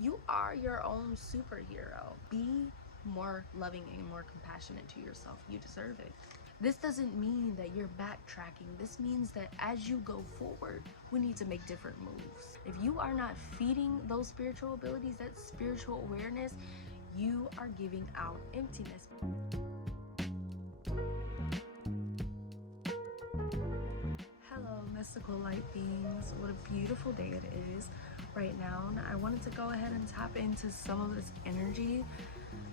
You are your own superhero. Be more loving and more compassionate to yourself. You deserve it. This doesn't mean that you're backtracking. This means that as you go forward, we need to make different moves. If you are not feeding those spiritual abilities, that spiritual awareness, you are giving out emptiness. Hello, mystical light beings. What a beautiful day it is right now. And I wanted to go ahead and tap into some of this energy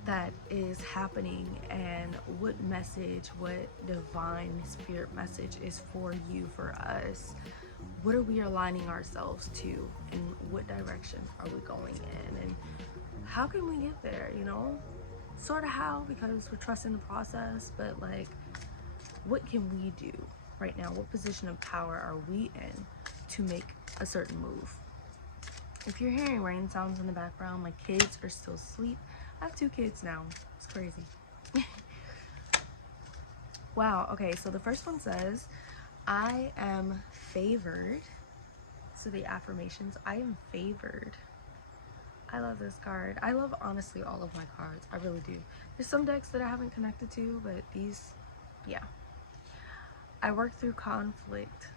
that is happening and what message, what divine spirit message is for you, for us. What are we aligning ourselves to, and what direction are we going in, and how can we get there? You know, sort of how, because we're trusting the process, but like, what can we do right now? What position of power are we in to make a certain move? If you're hearing rain sounds in the background, my kids are still asleep. I have 2 kids now. It's crazy. Wow. Okay, so the first one says, I am favored. So the affirmations, I am favored. I love this card. I love, honestly, all of my cards. I really do. There's some decks that I haven't connected to, but these, yeah. I work through conflict.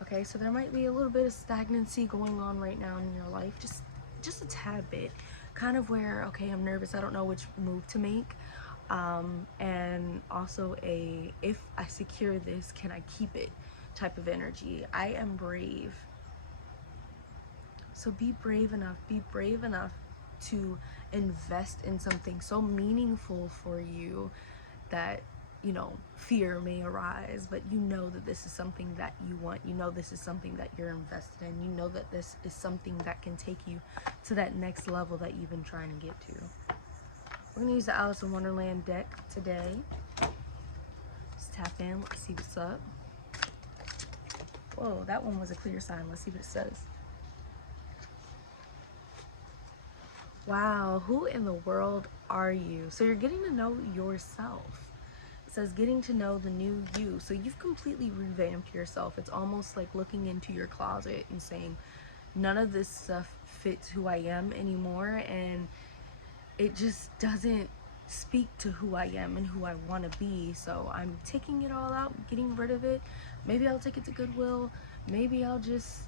Okay, so there might be a little bit of stagnancy going on right now in your life, just a tad bit, kind of where, okay, I'm nervous, I don't know which move to make, and also if I secure this, can I keep it type of energy. I am brave, so be brave enough to invest in something so meaningful for you that, you know, fear may arise, but you know that this is something that you want. You know this is something that you're invested in. You know that this is something that can take you to that next level that you've been trying to get to. We're gonna use the Alice in Wonderland deck today. Just tap in, let's see what's up. Whoa, that one was a clear sign. Let's see what it says. Wow, who in the world are you? So you're getting to know yourself. It says getting to know the new you. So you've completely revamped yourself. It's almost like looking into your closet and saying, none of this stuff fits who I am anymore, and it just doesn't speak to who I am and who I want to be. So I'm taking it all out, getting rid of it. Maybe I'll take it to Goodwill. Maybe I'll just,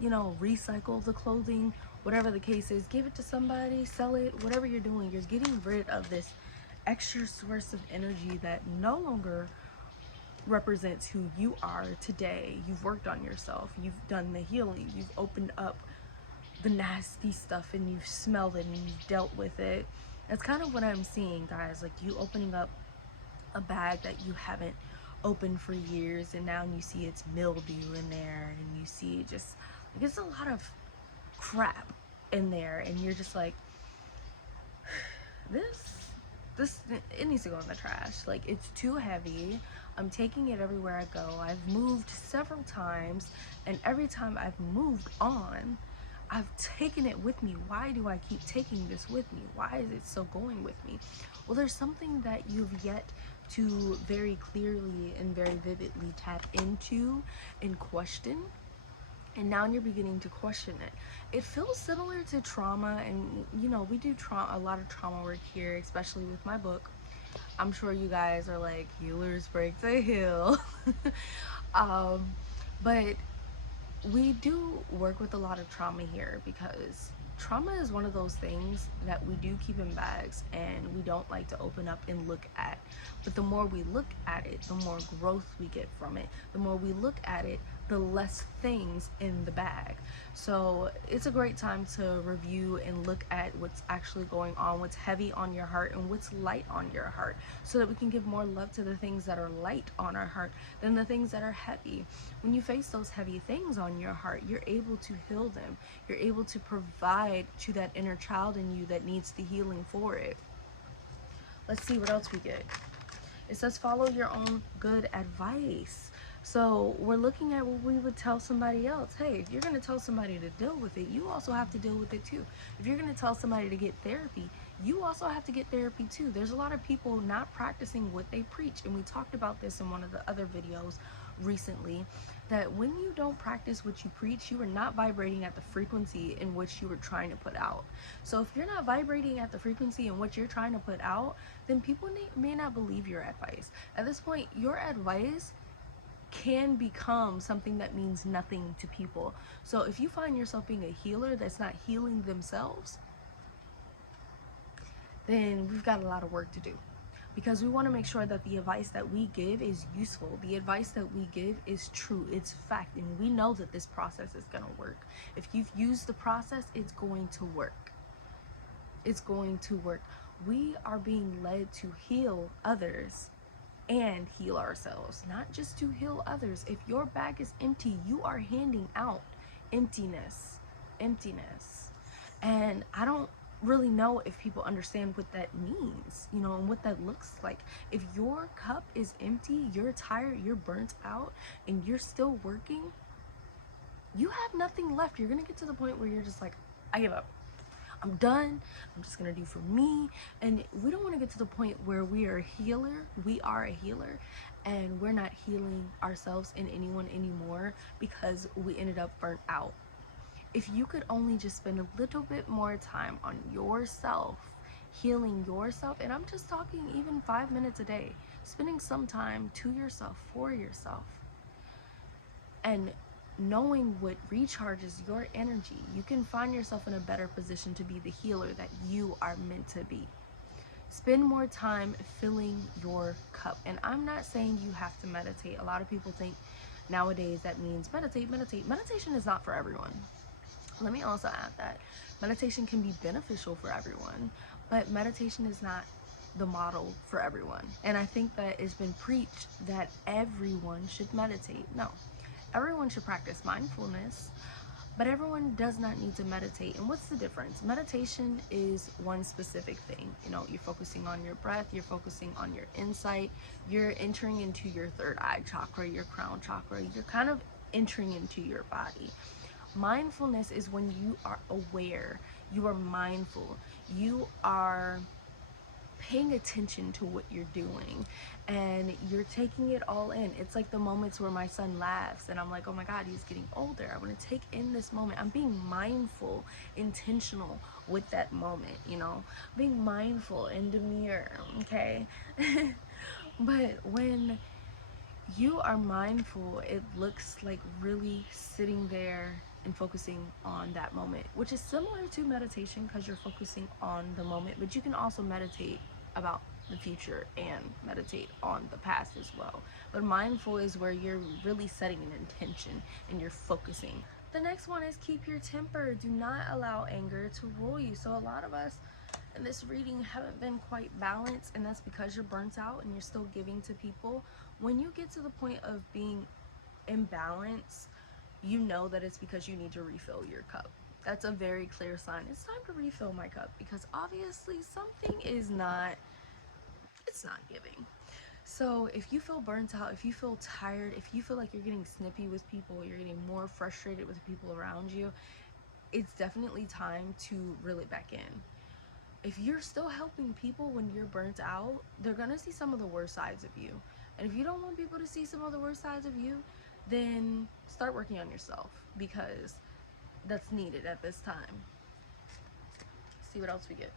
you know, recycle the clothing, whatever the case is, give it to somebody, sell it, whatever you're doing. You're getting rid of this extra source of energy that no longer represents who you are today. You've worked on yourself, you've done the healing, you've opened up the nasty stuff and you've smelled it and you've dealt with it. That's kind of what I'm seeing, guys, like you opening up a bag that you haven't opened for years, and now you see it's mildew in there, and you see just like it's a lot of crap in there, and you're just like, this it needs to go in the trash. Like, it's too heavy. I'm taking it everywhere I go. I've moved several times, and every time I've moved on, I've taken it with me. Why do I keep taking this with me? Why is it still going with me? Well, there's something that you've yet to very clearly and very vividly tap into and question, and now you're beginning to question it. It feels similar to trauma, and you know, we do a lot of trauma work here, especially with my book. I'm sure you guys are like, healers break the heal. But we do work with a lot of trauma here, because trauma is one of those things that we do keep in bags and we don't like to open up and look at. But the more we look at it, the more growth we get from it. The more we look at it, the less things in the bag. So it's a great time to review and look at what's actually going on, what's heavy on your heart and what's light on your heart, so that we can give more love to the things that are light on our heart than the things that are heavy. When you face those heavy things on your heart, you're able to heal them. You're able to provide to that inner child in you that needs the healing for it. Let's see what else we get. It says follow your own good advice. So we're looking at what we would tell somebody else. Hey, if you're going to tell somebody to deal with it, you also have to deal with it too. If you're going to tell somebody to get therapy, you also have to get therapy too. There's a lot of people not practicing what they preach, and we talked about this in one of the other videos recently. that when you don't practice what you preach, you are not vibrating at the frequency in which you were trying to put out. So if you're not vibrating at the frequency in which you're trying to put out, then people may not believe your advice. At this point, your advice can become something that means nothing to people. So if you find yourself being a healer that's not healing themselves, then we've got a lot of work to do, because we want to make sure that the advice that we give is useful. The advice that we give is true, it's fact, and we know that this process is going to work. If you've used the process, it's going to work. It's going to work. We are being led to heal others and heal ourselves, not just to heal others. If your bag is empty, you are handing out emptiness. Emptiness. And I don't really know if people understand what that means, you know, and what that looks like. If your cup is empty, you're tired, you're burnt out, and you're still working, you have nothing left. You're gonna get to the point where you're just like, I give up, I'm done, I'm just gonna do for me. And we don't want to get to the point where we are a healer, and we're not healing ourselves and anyone anymore because we ended up burnt out. If you could only just spend a little bit more time on yourself, healing yourself, and I'm just talking even 5 minutes a day, spending some time to yourself, for yourself, and knowing what recharges your energy, you can find yourself in a better position to be the healer that you are meant to be. Spend more time filling your cup. And I'm not saying you have to meditate. A lot of people think nowadays that means meditate. Meditation is not for everyone. Let me also add that meditation can be beneficial for everyone, but meditation is not the model for everyone. And I think that it's been preached that everyone should meditate. No, everyone should practice mindfulness, but everyone does not need to meditate. And what's the difference? Meditation is one specific thing. You know, you're focusing on your breath, you're focusing on your insight, you're entering into your third eye chakra, your crown chakra, you're kind of entering into your body. Mindfulness is when you are aware, you are mindful, you are paying attention to what you're doing, and you're taking it all in. It's like the moments where my son laughs and I'm like, oh my God, he's getting older. I want to take in this moment. I'm being mindful, intentional with that moment, you know, being mindful and demure, okay? But when you are mindful, it looks like really sitting there and focusing on that moment, which is similar to meditation because you're focusing on the moment, but you can also meditate about the future and meditate on the past as well. But mindful is where you're really setting an intention and you're focusing. The next one is keep your temper. Do not allow anger to rule you. So a lot of us in this reading haven't been quite balanced, and that's because you're burnt out and you're still giving to people. When you get to the point of being imbalanced, you know that it's because you need to refill your cup. That's a very clear sign. It's time to refill my cup, because obviously something is not, it's not giving. So if you feel burnt out, if you feel tired, if you feel like you're getting snippy with people, you're getting more frustrated with the people around you, it's definitely time to reel it back in. If you're still helping people when you're burnt out, they're gonna see some of the worst sides of you. And if you don't want people to see some of the worst sides of you, then start working on yourself, because that's needed at this time. Let's see what else we get.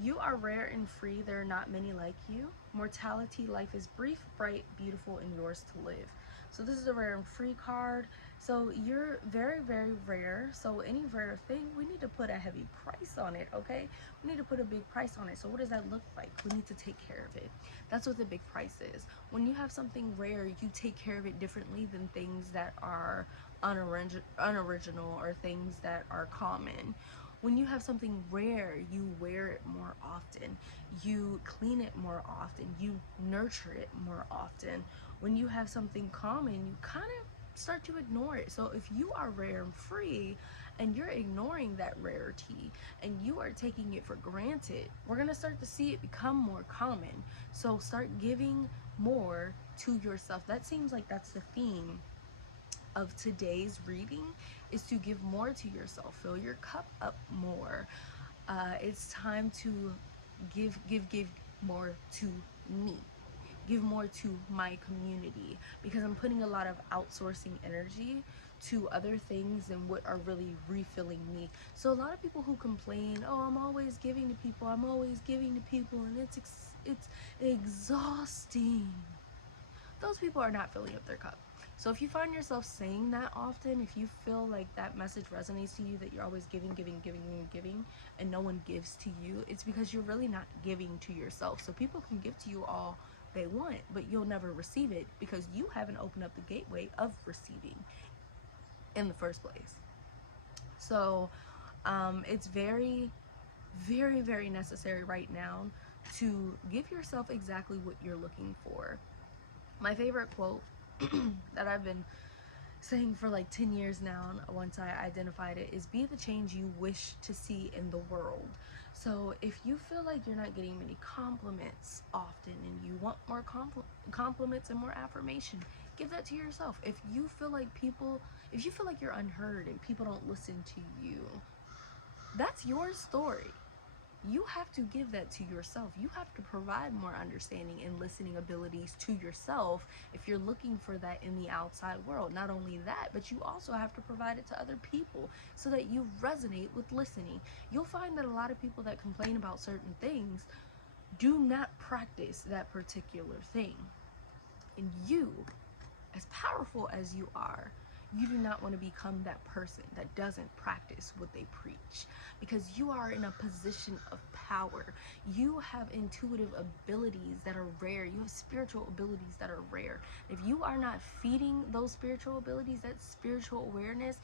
You are rare and free. There are not many like you. Mortality, life is brief, bright, beautiful, and yours to live. So this is a rare and free card. So you're very, very rare. So any rare thing, we need to put a heavy price on it, okay? We need to put a big price on it. So what does that look like? We need to take care of it. That's what the big price is. When you have something rare, you take care of it differently than things that are unoriginal or things that are common. When you have something rare, you wear it more often, you clean it more often, you nurture it more often. When you have something common, you kind of start to ignore it. So if you are rare and free and you're ignoring that rarity and you are taking it for granted, we're going to start to see it become more common. So start giving more to yourself. That seems like that's the theme of today's reading, is to give more to yourself. Fill your cup up more. It's time to give more to me. give more to my community, because I'm putting a lot of outsourcing energy to other things than what are really refilling me. So a lot of people who complain, oh, I'm always giving to people, I'm always giving to people, and it's exhausting. Those people are not filling up their cup. So if you find yourself saying that often, if you feel like that message resonates to you, that you're always giving, and no one gives to you, it's because you're really not giving to yourself. So people can give to you all they want, but you'll never receive it because you haven't opened up the gateway of receiving in the first place. So it's very, very, very necessary right now to give yourself exactly what you're looking for. My favorite quote that I've been saying for like 10 years now, once I identified it, is be the change you wish to see in the world. So if you feel like you're not getting many compliments often and you want more compliments and more affirmation, give that to yourself. If you feel like you're unheard and people don't listen to you, that's your story. You have to give that to yourself. You have to provide more understanding and listening abilities to yourself if you're looking for that in the outside world. Not only that, but you also have to provide it to other people so that you resonate with listening. You'll find that a lot of people that complain about certain things do not practice that particular thing. And you, as powerful as you are, you do not want to become that person that doesn't practice what they preach, because you are in a position of power. You have intuitive abilities that are rare. You have spiritual abilities that are rare. If you are not feeding those spiritual abilities, that spiritual awareness,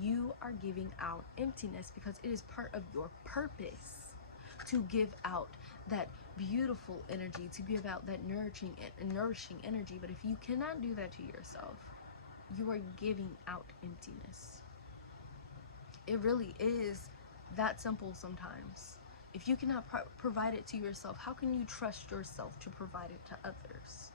you are giving out emptiness, because it is part of your purpose to give out that beautiful energy, to give out that nourishing energy. But if you cannot do that to yourself, you are giving out emptiness. It really is that simple sometimes. If you cannot provide it to yourself, how can you trust yourself to provide it to others?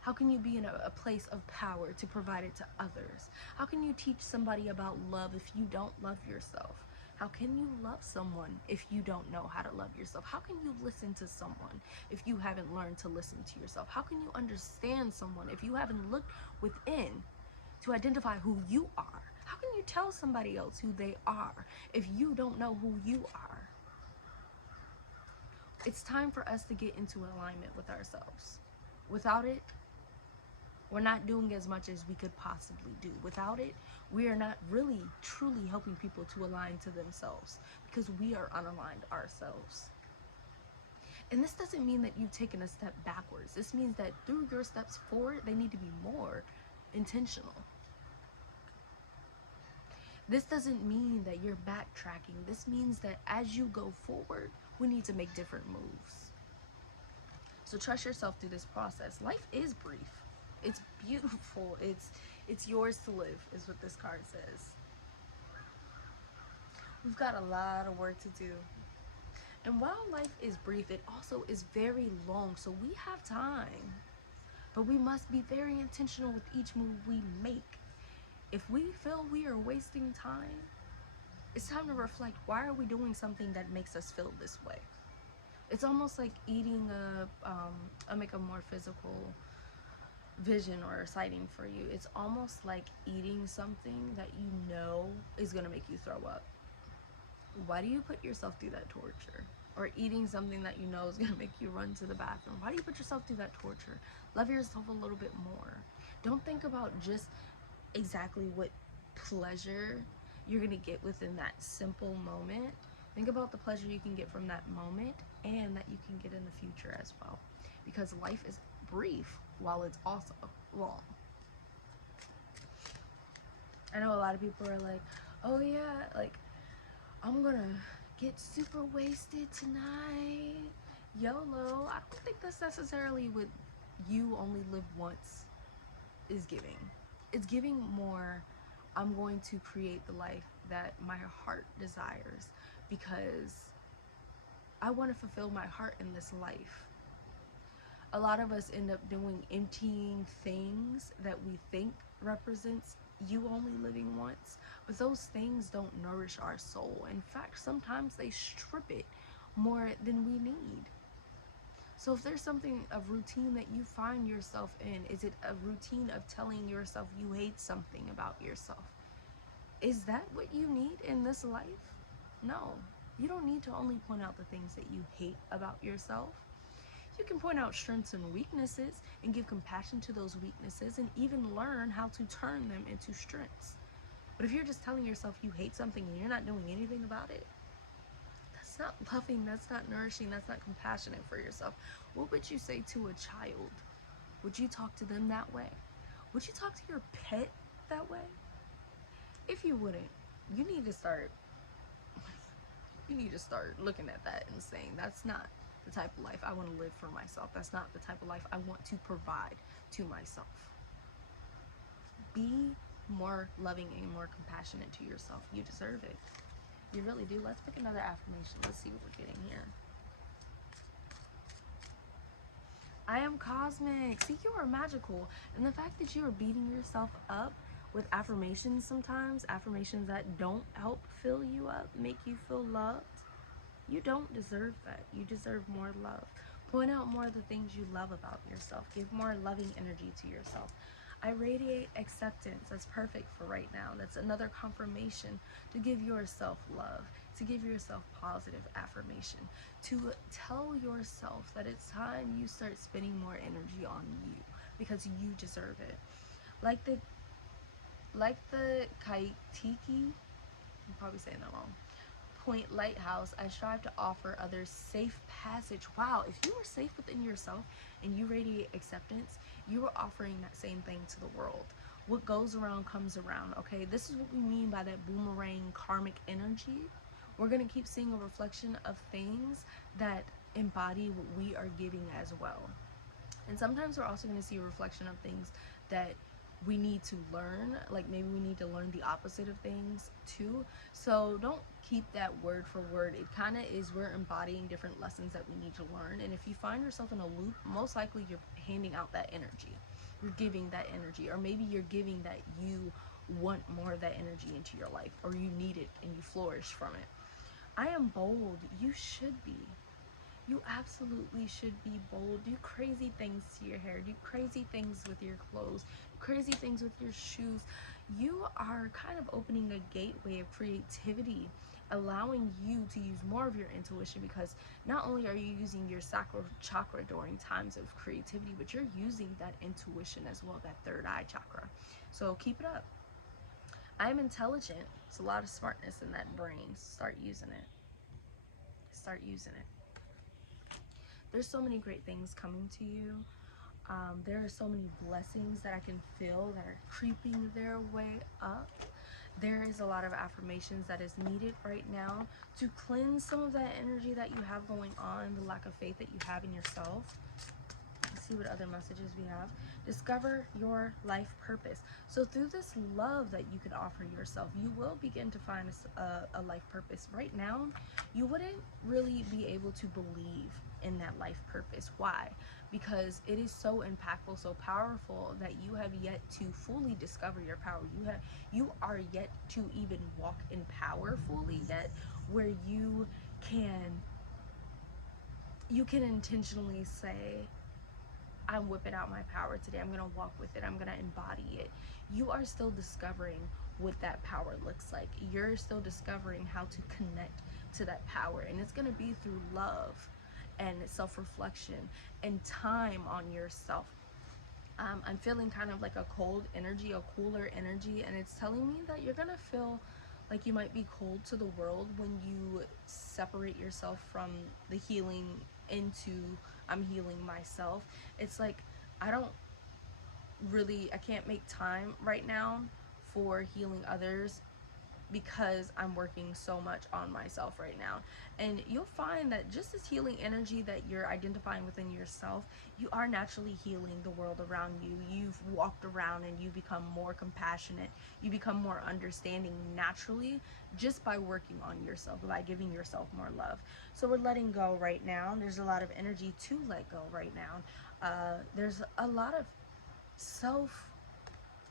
How can you be in a place of power to provide it to others? How can you teach somebody about love if you don't love yourself? How can you love someone if you don't know how to love yourself? How can you listen to someone if you haven't learned to listen to yourself? How can you understand someone if you haven't looked within to identify who you are? How can you tell somebody else who they are if you don't know who you are? It's time for us to get into alignment with ourselves. Without it, we're not doing as much as we could possibly do. Without it, we are not really, truly helping people to align to themselves, because we are unaligned ourselves. And this doesn't mean that you've taken a step backwards. This means that through your steps forward, they need to be more intentional. This doesn't mean that you're backtracking. This means that as you go forward, we need to make different moves. So trust yourself through this process. Life is brief. It's beautiful. It's yours to live, is what this card says. We've got a lot of work to do. And while life is brief, it also is very long. So we have time. But we must be very intentional with each move we make. If we feel we are wasting time, it's time to reflect. Why are we doing something that makes us feel this way? It's almost like eating I'll make a more physical vision or sighting for you. It's almost like eating something that you know is going to make you throw up. Why do you put yourself through that torture? Or eating something that you know is going to make you run to the bathroom. Why do you put yourself through that torture? Love yourself a little bit more. Don't think about just exactly what pleasure you're going to get within that simple moment. Think about the pleasure you can get from that moment and that you can get in the future as well. Because life is brief while it's also long. I know a lot of people are like, oh yeah, like, I'm gonna get super wasted tonight, YOLO. I don't think that's necessarily what you only live once is giving. It's giving more, I'm going to create the life that my heart desires, because I want to fulfill my heart in this life. A lot of us end up doing emptying things that we think represents you only living once, but those things don't nourish our soul. In fact, sometimes they strip it more than we need. So if there's something of routine that you find yourself in, is it a routine of telling yourself you hate something about yourself? Is that what you need in this life? No. You don't need to only point out the things that you hate about yourself. You can point out strengths and weaknesses and give compassion to those weaknesses and even learn how to turn them into strengths. But if you're just telling yourself you hate something and you're not doing anything about it, that's not loving, that's not nourishing, that's not compassionate for yourself. What would you say to a child? Would you talk to them that way? Would you talk to your pet that way? If you wouldn't, you need to start looking at that and saying, that's not the type of life I want to live for myself. That's not the type of life I want to provide to myself. Be more loving and more compassionate to yourself. You deserve it. You really do. Let's pick another affirmation. Let's see what we're getting here. I am cosmic. See, you are magical. And the fact that you are beating yourself up with affirmations sometimes, affirmations that don't help fill you up, make you feel loved, you don't deserve that. You deserve more love. Point out more of the things you love about yourself. Give more loving energy to yourself. I radiate acceptance. That's perfect for right now. That's another confirmation to give yourself love, to give yourself positive affirmation, to tell yourself that it's time you start spending more energy on you because you deserve it. Like the Kaitiki, I'm probably saying that wrong, Point Lighthouse, I strive to offer others safe passage. Wow, if you are safe within yourself and you radiate acceptance, you are offering that same thing to the world. What goes around comes around, okay? This is what we mean by that boomerang karmic energy. We're going to keep seeing a reflection of things that embody what we are giving as well. And sometimes we're also going to see a reflection of things that we need to learn, like maybe we need to learn the opposite of things too. So don't keep that word for word. It kind of is, we're embodying different lessons that we need to learn. And if you find yourself in a loop, most likely you're handing out that energy. You're giving that energy, or maybe you're giving that you want more of that energy into your life, or you need it and you flourish from it. I am bold. You should be. You absolutely should be bold. Do crazy things to your hair. Do crazy things with your clothes. Do crazy things with your shoes. You are kind of opening a gateway of creativity, allowing you to use more of your intuition, because not only are you using your sacral chakra during times of creativity, but you're using that intuition as well, that third eye chakra. So keep it up. I am intelligent. It's a lot of smartness in that brain. Start using it. Start using it. There's so many great things coming to you. There are so many blessings that I can feel that are creeping their way up. There is a lot of affirmations that is needed right now to cleanse some of that energy that you have going on, the lack of faith that you have in yourself. Let's see what other messages we have. Discover your life purpose. So through this love that you could offer yourself, you will begin to find a life purpose. Right now, you wouldn't really be able to believe in that life purpose. Why? Because it is so impactful, so powerful, that you have yet to fully discover your power. You are yet to even walk in power fully yet, where you can intentionally say, I'm whipping out my power today. I'm going to walk with it. I'm going to embody it. You are still discovering what that power looks like. You're still discovering how to connect to that power. And it's going to be through love and self-reflection and time on yourself. I'm feeling kind of like a cold energy, a cooler energy. And it's telling me that you're going to feel like you might be cold to the world when you separate yourself from the healing into I'm healing myself. It's like I can't make time right now for healing others because I'm working so much on myself right now. And you'll find that just as healing energy that you're identifying within yourself, you are naturally healing the world around you. You've walked around and you become more compassionate. You become more understanding naturally just by working on yourself, by giving yourself more love. So we're letting go right now. There's a lot of energy to let go right now. There's a lot of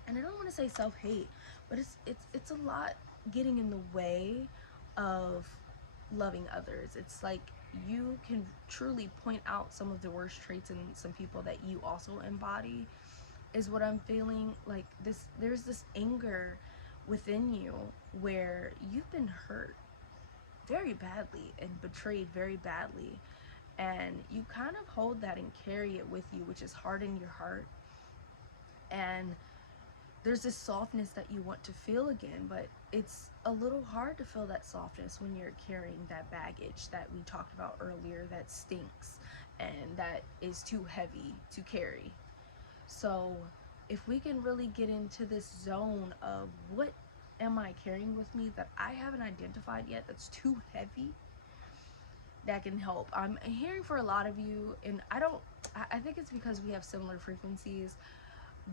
and I don't want to say self-hate, but it's a lot getting in the way of loving others. It's like you can truly point out some of the worst traits in some people that you also embody, is what I'm feeling. Like this, there's this anger within you where you've been hurt very badly and betrayed very badly, and you kind of hold that and carry it with you, which is hard in your heart. And there's this softness that you want to feel again, but it's a little hard to feel that softness when you're carrying that baggage that we talked about earlier, that stinks and that is too heavy to carry. So if we can really get into this zone of what am I carrying with me that I haven't identified yet that's too heavy, that can help. I'm hearing for a lot of you, and I think it's because we have similar frequencies,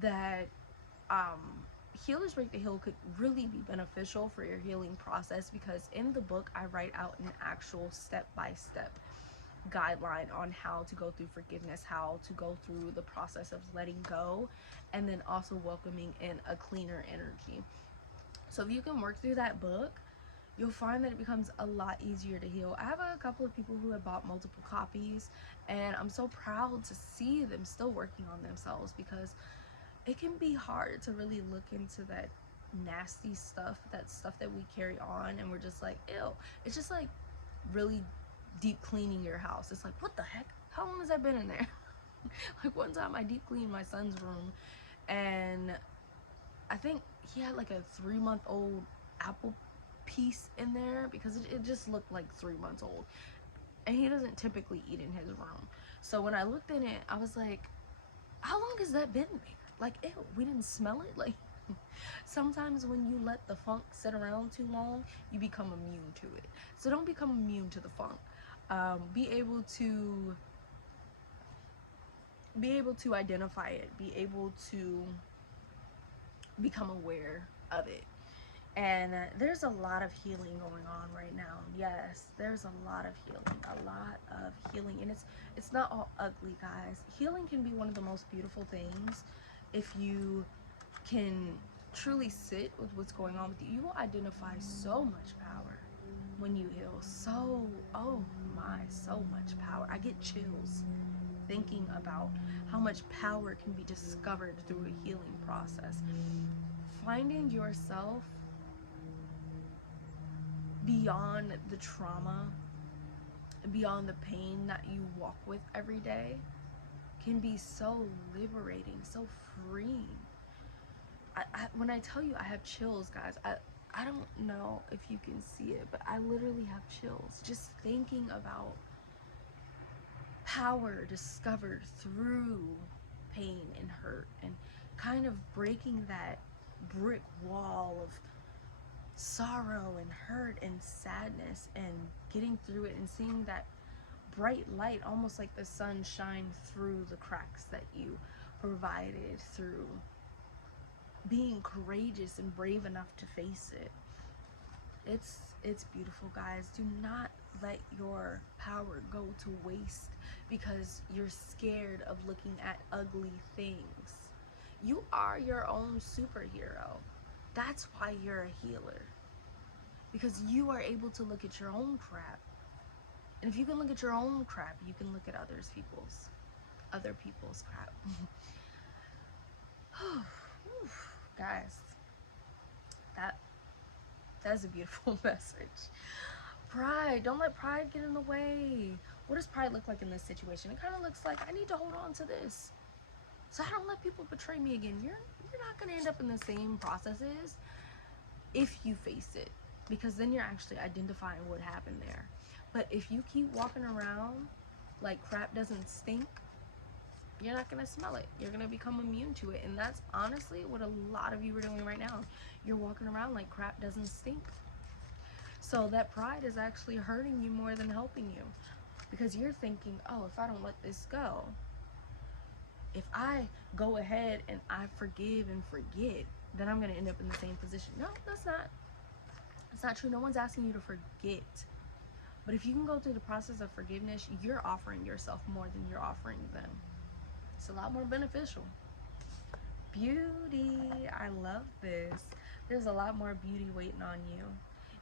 that Healers Break the Heal could really be beneficial for your healing process, because in the book I write out an actual step-by-step guideline on how to go through forgiveness, how to go through the process of letting go, and then also welcoming in a cleaner energy. So if you can work through that book, you'll find that it becomes a lot easier to heal. I have a couple of people who have bought multiple copies, and I'm so proud to see them still working on themselves, because it can be hard to really look into that nasty stuff, that stuff that we carry on, and we're just like, ew. It's just like really deep cleaning your house. It's like, what the heck? How long has that been in there? Like one time I deep cleaned my son's room, and I think he had like a 3-month-old apple piece in there, because it just looked like 3 months old, and he doesn't typically eat in his room. So when I looked in it, I was like, how long has that been there? Like, ew, we didn't smell it? Like, sometimes when you let the funk sit around too long, you become immune to it. So don't become immune to the funk. Be able to identify it, be able to become aware of it. And there's a lot of healing going on right now. Yes, there's a lot of healing, and it's not all ugly, guys. Healing can be one of the most beautiful things if you can truly sit with what's going on with you. You will identify so much power when you heal. So, oh my, so much power. I get chills thinking about how much power can be discovered through a healing process. Finding yourself beyond the trauma, beyond the pain that you walk with every day, can be so liberating, so freeing. When I tell you I have chills, guys, I don't know if you can see it, but I literally have chills just thinking about power discovered through pain and hurt, and kind of breaking that brick wall of sorrow and hurt and sadness, and getting through it and seeing that bright light, almost like the sun, shine through the cracks that you provided, through being courageous and brave enough to face it. It's beautiful, guys. Do not let your power go to waste because you're scared of looking at ugly things. You are your own superhero. That's why you're a healer, because you are able to look at your own crap. And if you can look at your own crap, you can look at other people's crap. Guys, that's a beautiful message. Pride. Don't let pride get in the way. What does pride look like in this situation? It kind of looks like, I need to hold on to this so I don't let people betray me again. You're not going to end up in the same processes if you face it, because then you're actually identifying what happened there. But if you keep walking around like crap doesn't stink, you're not going to smell it. You're going to become immune to it. And that's honestly what a lot of you are doing right now. You're walking around like crap doesn't stink. So that pride is actually hurting you more than helping you, because you're thinking, oh, if I don't let this go, if I go ahead and I forgive and forget, then I'm going to end up in the same position. No, that's not true. No one's asking you to forget. But if you can go through the process of forgiveness, you're offering yourself more than you're offering them. It's a lot more beneficial. Beauty. I love this. There's a lot more beauty waiting on you.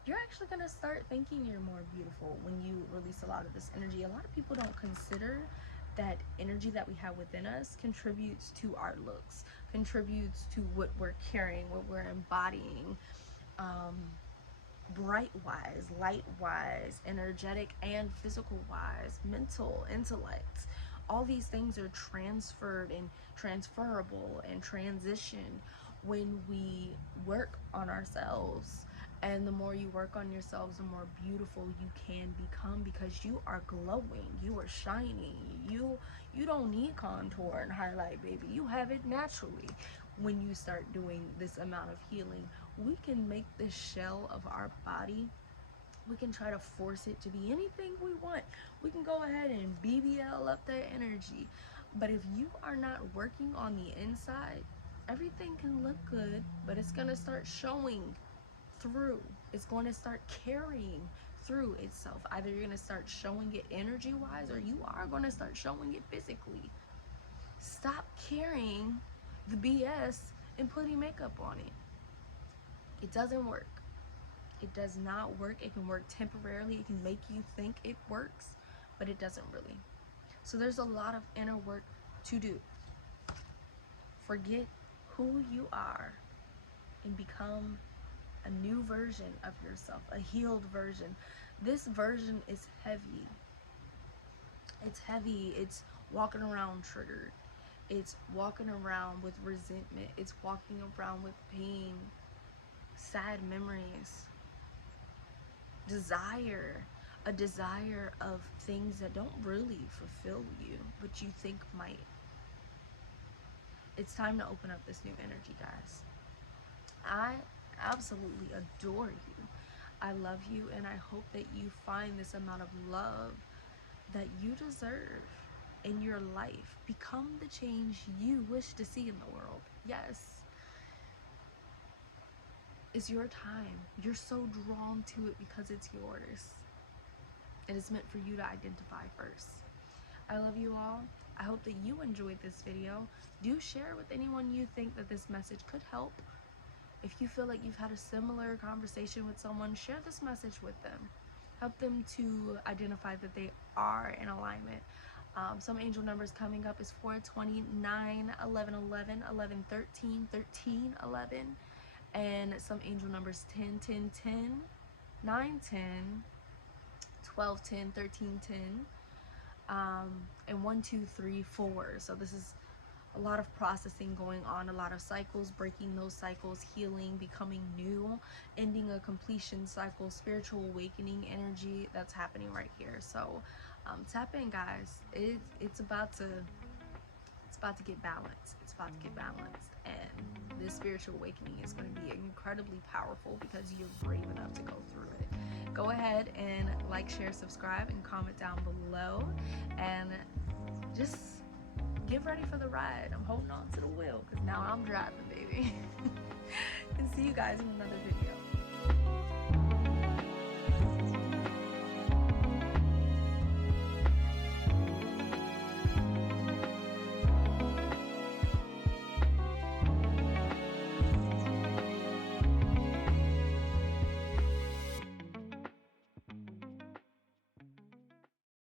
you're actually going to start thinking you're more beautiful when you release a lot of this energy. A lot of people don't consider that energy that we have within us contributes to our looks, contributes to what we're carrying, what we're embodying, bright wise, light wise, energetic and physical wise, mental, intellect. All these things are transferred and transferable and transitioned when we work on ourselves. And the more you work on yourselves, the more beautiful you can become, because you are glowing, you are shining. You don't need contour and highlight, baby. You have it naturally. When you start doing this amount of healing, we can make this shell of our body, we can try to force it to be anything we want. We can go ahead and BBL up that energy. But if you are not working on the inside, everything can look good, but it's going to start showing through. It's going to start carrying through itself. Either you're going to start showing it energy wise, or you are going to start showing it physically. Stop carrying the BS and putting makeup on it. It doesn't work. It does not work. It can work temporarily. It can make you think it works, but it doesn't really. So there's a lot of inner work to do. Forget who you are and become a new version of yourself, a healed version. This version is heavy. It's heavy. It's walking around triggered. It's walking around with resentment. It's walking around with pain, sad memories, desire, a desire of things that don't really fulfill you, but you think might. It's time to open up this new energy, guys. I absolutely adore you. I love you, and I hope that you find this amount of love that you deserve in your life. Become the change you wish to see in the world. Yes. It's your time. You're so drawn to it because it's yours. It is meant for you to identify first. I love you all. I hope that you enjoyed this video. Do share with anyone you think that this message could help. If you feel like you've had a similar conversation with someone, share this message with them. Help them to identify that they are in alignment. Some angel numbers coming up is 420, 9, 11, 11, 11, 13, 13, 11. And some angel numbers 10, 10, 10, 9, 10, 12, 10, 13, 10, and 1, 2, 3, 4. So this is a lot of processing going on, a lot of cycles, breaking those cycles, healing, becoming new, ending a completion cycle, spiritual awakening energy that's happening right here. So tap in, guys. It's about to get balanced. It's about to get balanced, and this spiritual awakening is going to be incredibly powerful because you're brave enough to go through it. Go ahead and like, share, subscribe, and comment down below, and just get ready for the ride. I'm holding on to the wheel because now I'm driving, baby. And see you guys in another video.